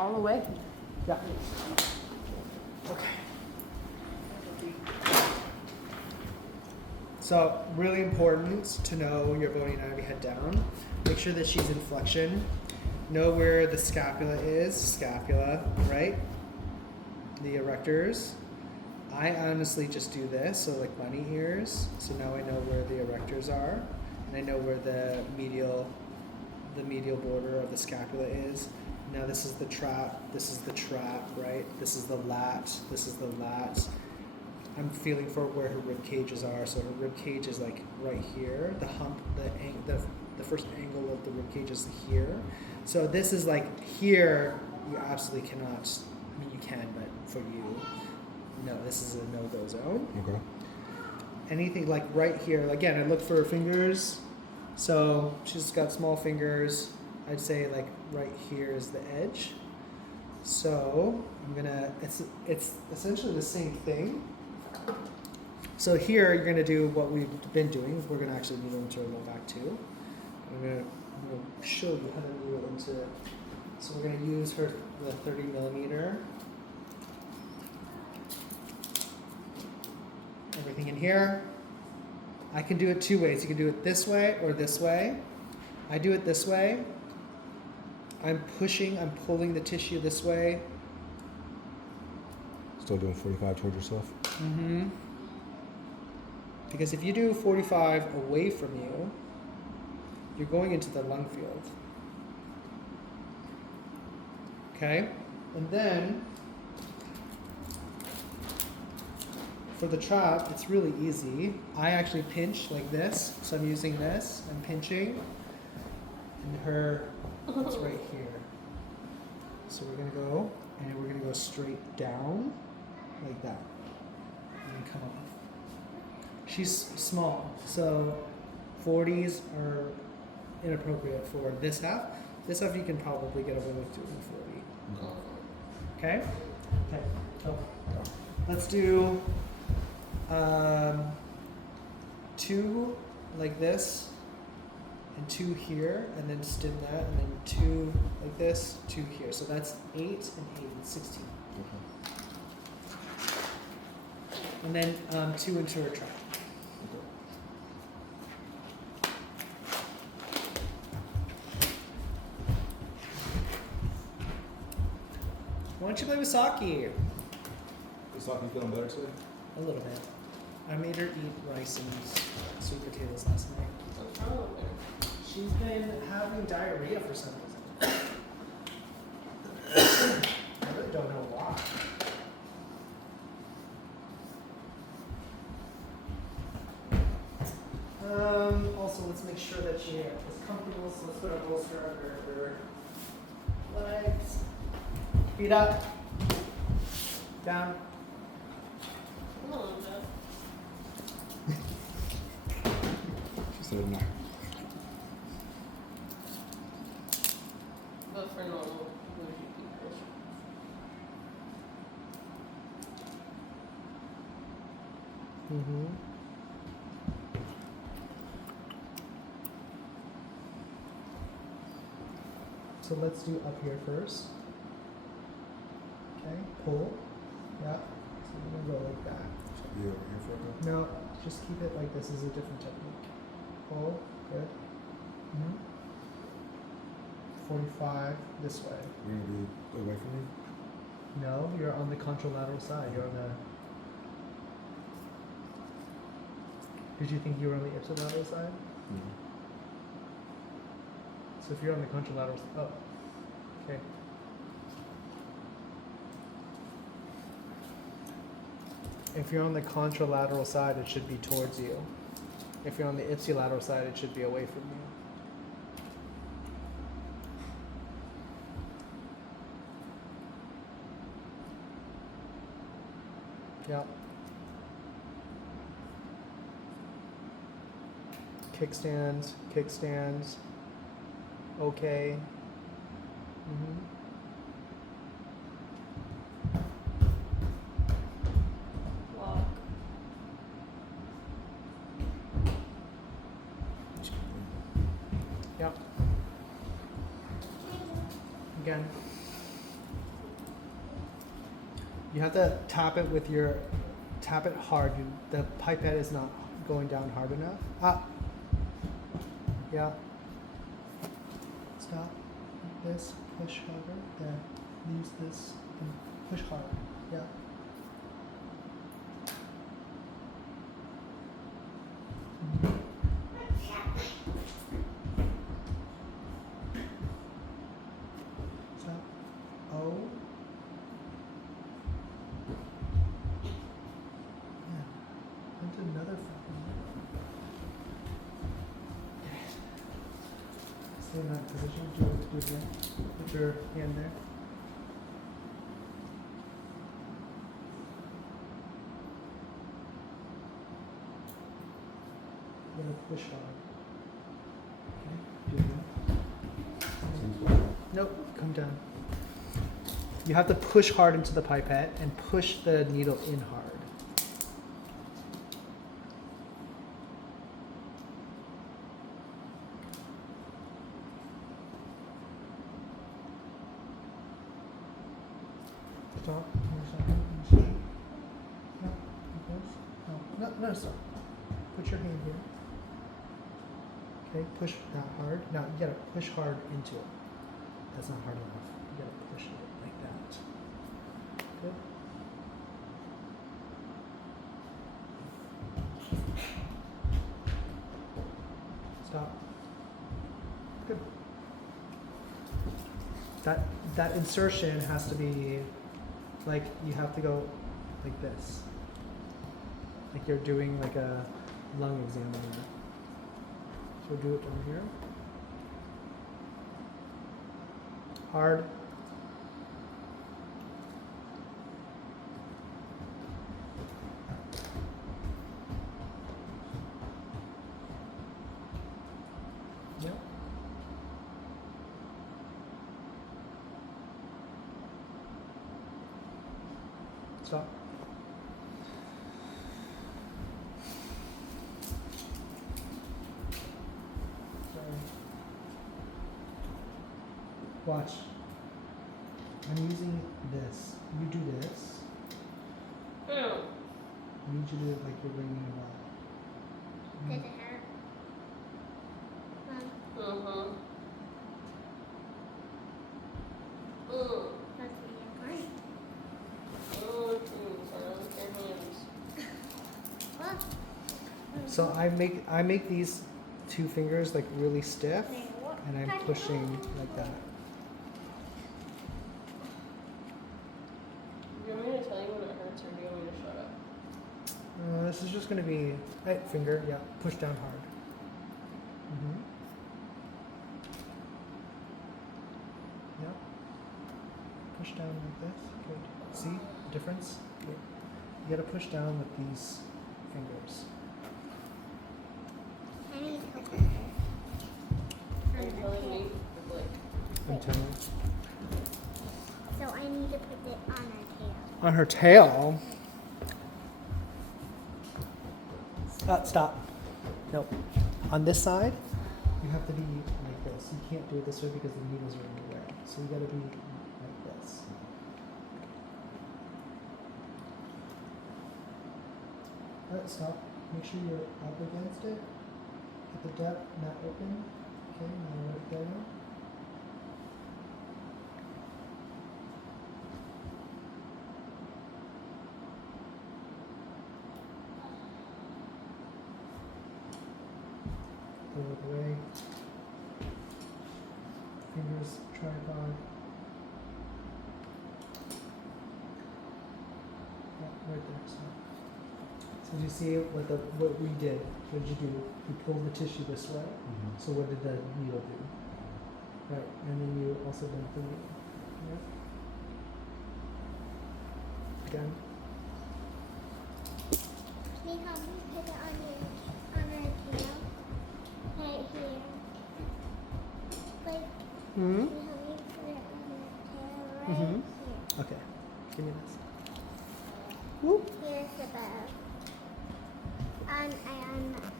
All the way? Yeah. Okay. So really important to know your bony anatomy head down. Make sure that she's in flexion. Know where the scapula is. Scapula, right? The erectors. I honestly just do this, so like bunny ears. So now I know where the erectors are, and I know where the medial border of the scapula is. Now this is the trap, right? This is the lat, I'm feeling for where her rib cages are. So her rib cage is like right here. The hump, the first angle of the rib cage is here. So this is like here, you absolutely cannot, I mean you can, but for you, no, this is a no-go zone. Okay. Anything like right here, again, I look for her fingers. So she's got small fingers. I'd say like right here is the edge. So I'm gonna, it's essentially the same thing. So here you're gonna do what we've been doing. We're gonna actually needle into a low back too. I'm gonna show you how to needle into, so we're gonna use the 30 millimeter. Everything in here. I can do it two ways. You can do it this way or this way. I do it this way. I'm pulling the tissue this way. Still doing 45 towards yourself? Mm-hmm. Because if you do 45 away from you, you're going into the lung field. Okay? And then, for the trap, it's really easy. I actually pinch like this. So I'm using this, I'm pinching. And it's right here. So we're gonna go, and we're gonna go straight down, like that. And then come off. She's small, so 40s are inappropriate for this half. This half you can probably get away with doing 40. Okay? Okay. So let's do 2 like this, and 2 here, and then stim that, and then 2 like this, 2 here. So that's 8 and 8, it's 16. Okay. And then 2 into her trap. Why don't you play with Saki? Is Saki feeling better today? A little bit. I made her eat rice and sweet potatoes last night. What's wrong with her? She's been having diarrhea for some reason. I really don't know why. Also, let's make sure that she is comfortable, so let's put a bolster under her legs. Feet up. Down. A little bit. She said no. But for normal bougie people. Mm-hmm. So let's do up here first. Okay, pull. Yeah. So we're gonna go like that. Be over here for a bit. No, just keep it like this is a different technique. Pull, good. 45 this way. You're gonna be away from me? No, you're on the contralateral side. You're on the. Did you think you were on the ipsilateral side? Mm-hmm. So if you're on the contralateral, oh, okay. If you're on the contralateral side, it should be towards you. If you're on the ipsilateral side, it should be away from you. Yeah. Kickstands, kickstands. Okay. Walk. Yep. Again. You have to tap it with your, tap it hard. The pipette is not going down hard enough. Ah. Yeah. Stop. Like this. Push harder. There. Use this and push hard. Yeah. Stop. Oh. Yeah. Into another fucking. Stay in that position. Do it again. Put your hand there. You're gonna push hard. Okay. Do it again. Nope. Come down. You have to push hard into the pipette and push the needle in hard. Stop. No, no, stop. Put your hand here. Okay, push that hard. Now you gotta push hard into it. That's not hard enough. You gotta push it like that. Good. Stop. Good. That insertion has to be like you have to go like this. Like you're doing like a lung examiner. So do it down here. Hard. Yep. Stop. Watch. I'm using this. You do this. Ew. I need you to like you're ringing a bell. Does it hurt? Uh-huh. That's really hard. Oh, your hands. What? So I make these two fingers like really stiff, and I'm pushing like that. Do you want me to tell you when it hurts, or do you want me to shut up? This is just gonna be right finger, yeah. Push down hard. Mm-hmm. Yep. Push down like this. Good. See the difference? Good. You gotta push down with these fingers. I need help. Are you telling me, like, I'm telling. So I need to put it on her tail. On her tail. Stop. Nope. On this side, you have to be like this. You can't do it this way because the needles are in the way. So you gotta be like this. Alright, stop. Make sure you're up against it. At the depth, not open. Okay, now right there. Go the way. Fingers, tripod. Yeah, right there. So did you see what we did? What did you do? You pulled the tissue this way. So what did the needle do? Right, and then you also bent the needle. Yep. Again. Can you help me put it on her tail? Right here. Like, Hmm. can you help me put it on her tail? Right Mhm. here. Okay. Give me this. Whoop. Here's the bow. I on that.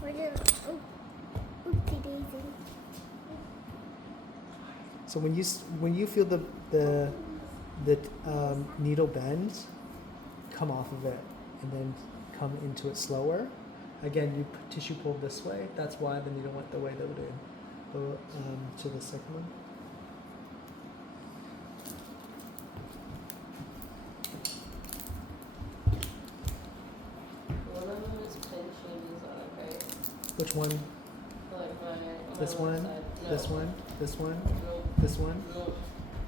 Where did oopsie daisy. So when you feel the the needle bends, come off of it, and then come into it slower. Again, you tissue pulled this way. That's why the needle went the way that it did. Go to the second one. One of them is pinching, is that okay? Which one? Like my This left one? side. No. This one? This one? No, This one? no,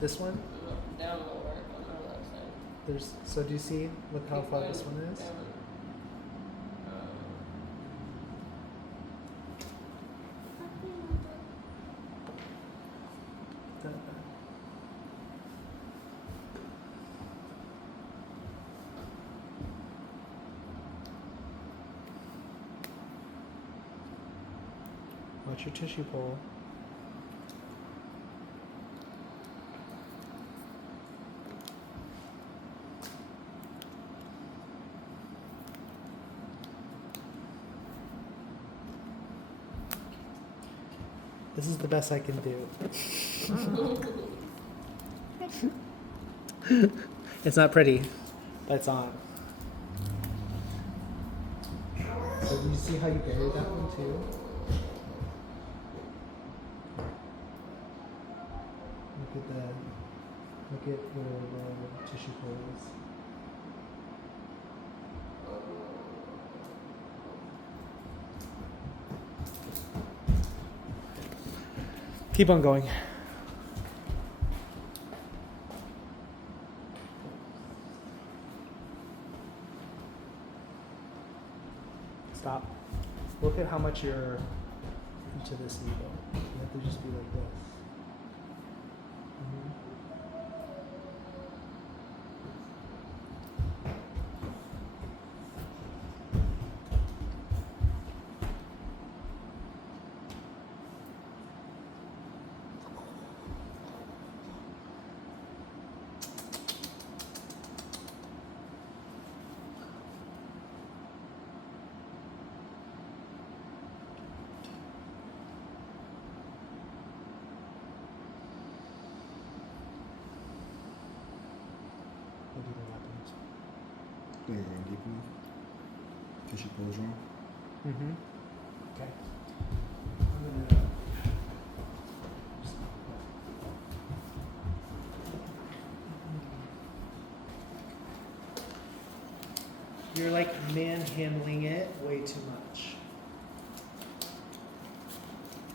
This one? no, down lower on my left side. There's. So do you see? Look how Keep far going this one is. down. That- Watch your tissue pull. This is the best I can do. It's not pretty, but it's on. So do you see how you buried that one too? Look at where the tissue pull is. Keep on going. Stop. Look at how much you're into this needle. You have to just be like this. What do you think happens? Think you're going deep enough? Tissue pull is wrong? Mm-hmm. Okay. I'm gonna You're like manhandling it way too much.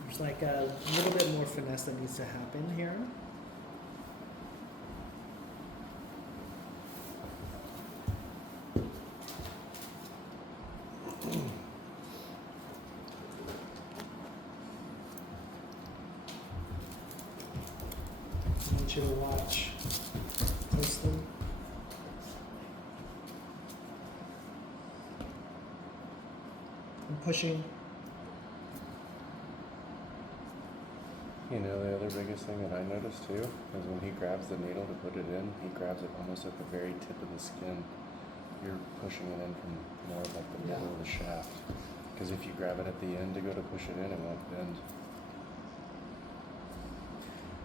There's like a little bit more finesse that needs to happen here. I want you to watch closely. I'm pushing. You know, the other biggest thing that I noticed too is when he grabs the needle to put it in, he grabs it almost at the very tip of the skin. You're pushing it in from more of like the middle of the shaft. Because if you grab it at the end to go to push it in, it won't bend.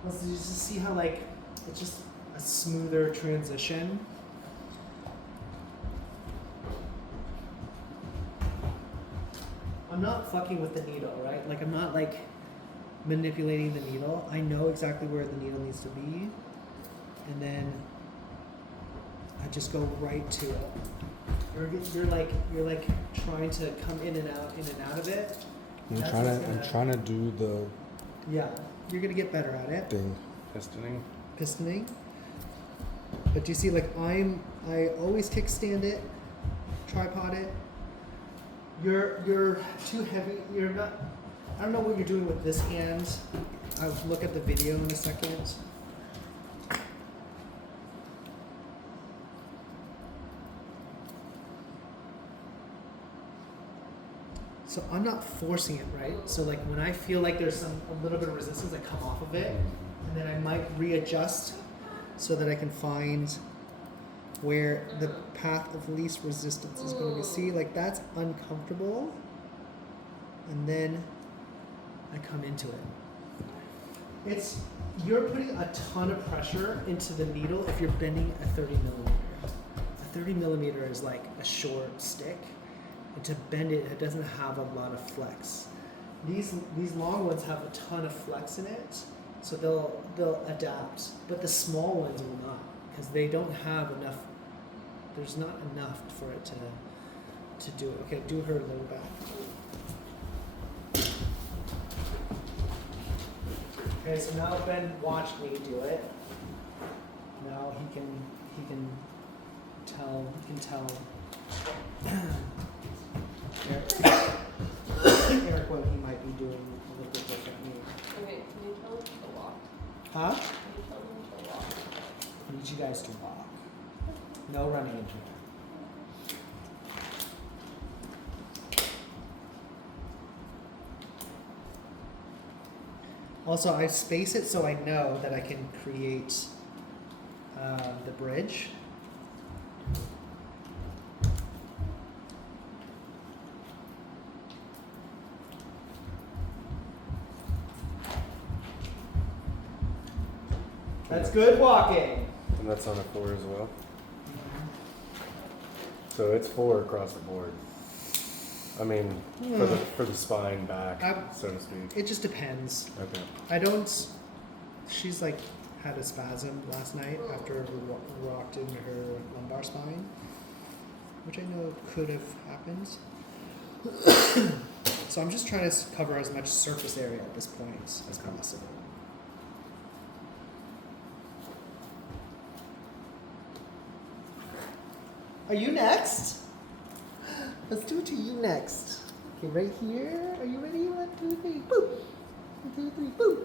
Well, so you just see how like it's just a smoother transition. I'm not fucking with the needle, right? Like I'm not like manipulating the needle. I know exactly where the needle needs to be, and then I just go right to it. You're like trying to come in and out of it. That's what's I'm trying to do the Yeah, you're gonna get better at it. thing. Pistoning? Pistoning. But do you see, like I always kickstand it, tripod it. You're too heavy. You're not. I don't know what you're doing with this hand. I'll look at the video in a second. So I'm not forcing it, right? So like when I feel like there's a little bit of resistance, I come off of it, and then I might readjust so that I can find where the path of least resistance is going to be. See, like that's uncomfortable, and then I come into it. It's, you're putting a ton of pressure into the needle if you're bending a 30 millimeter. A 30 millimeter is like a short stick, and to bend it, it doesn't have a lot of flex. These long ones have a ton of flex in it, so they'll adapt. But the small ones will not, because they don't have enough. There's not enough for it to do it. Okay, do her low back. Okay, so now Ben watched me do it. Now he can tell Eric what he might be doing a little bit differently. Okay, can you tell him to walk? Huh? Can you tell him to walk? I need you guys to walk. No running in here. Also, I space it so I know that I can create the bridge. That's good walking. And that's on a 4 as well. So it's 4 across the board. I mean, for the spine back, so to speak. It just depends. Okay. I don't. She's like had a spasm last night after we walked in her lumbar spine, which I know could have happened. So I'm just trying to cover as much surface area at this point as possible. Are you next? Let's do it to you next. Okay, right here. Are you ready? 1, 2, 3, boop. 1, 2, 3, boop.